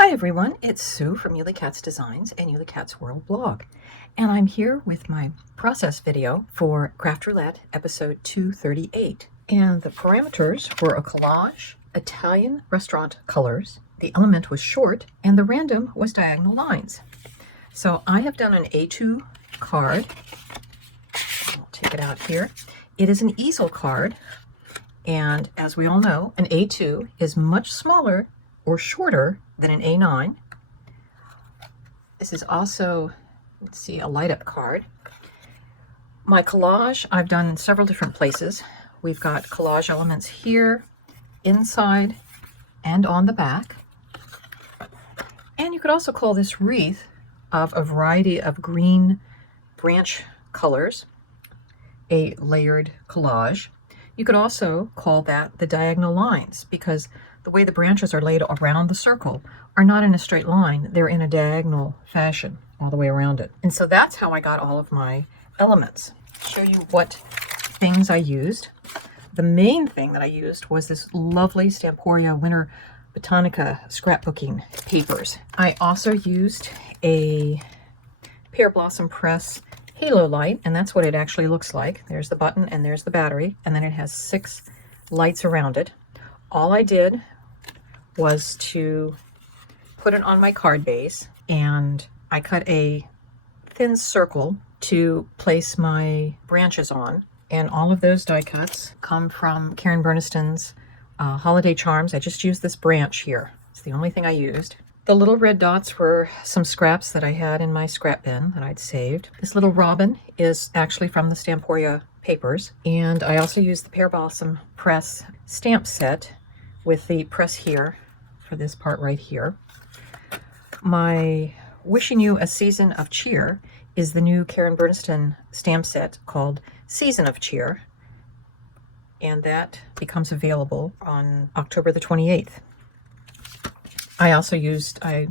Hi everyone, it's Sue from Ully Cat's Designs and Ully Cat's World blog, and I'm here with my process video for Craft Roulette episode 238. And the parameters were a collage, Italian restaurant colors, the element was short, and the random was diagonal lines. So I have done an A2 card. I'll take it out here. It is an easel card, and as we all know, an A2 is much smaller or shorter than an A9. This is also, let's see, a light up card. My collage, I've done several different places. We've got collage elements here, inside, and on the back. And you could also call this wreath of a variety of green branch colors, a layered collage. You could also call that the diagonal lines, because the way the branches are laid around the circle are not in a straight line. They're in a diagonal fashion all the way around it. And so that's how I got all of my elements. I'll show you what things I used. The main thing that I used was this lovely Stamporia Winter Botanica scrapbooking papers. I also used a Pear Blossom Press halo light, and that's what it actually looks like. There's the button and there's the battery, and then it has 6 lights around it. All I did was to put it on my card base, and I cut a thin circle to place my branches on. And all of those die cuts come from Karen Burniston's Holiday Charms. I just used this branch here. It's the only thing I used. The little red dots were some scraps that I had in my scrap bin that I'd saved. This little robin is actually from the Stamporia papers. And I also used the Pear Blossom Press stamp set with the press here for this part right here. My Wishing You a Season of Cheer is the new Karen Burniston stamp set called Season of Cheer. And that becomes available on October the 28th. I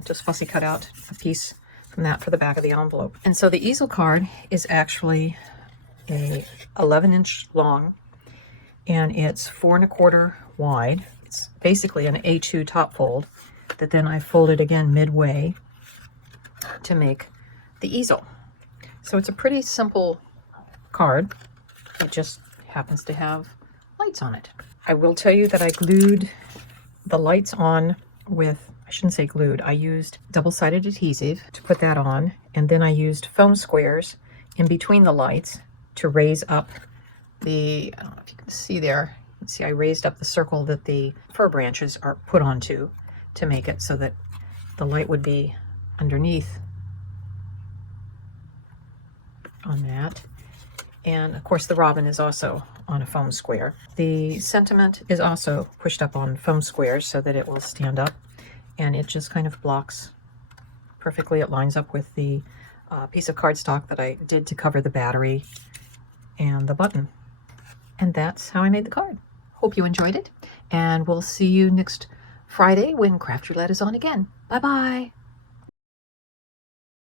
just fussy cut out a piece from that for the back of the envelope. And so the easel card is actually a 11-inch long, and it's 4 1/4 wide. It's basically an A2 top fold that then I folded again midway to make the easel. So it's a pretty simple card. It just happens to have lights on it. I will tell you that I glued the lights on with, I shouldn't say glued, I used double-sided adhesive to put that on, and then I used foam squares in between the lights to raise up the, I don't know if you can see there, you can see I raised up the circle that the fir branches are put onto to make it so that the light would be underneath on that. And of course the robin is also on a foam square. The sentiment is also pushed up on foam squares so that it will stand up, and it just kind of blocks perfectly. It lines up with the piece of cardstock that I did to cover the battery and the button. And that's how I made the card. Hope you enjoyed it, and we'll see you next Friday when Craft Roulette is on again. Bye-bye.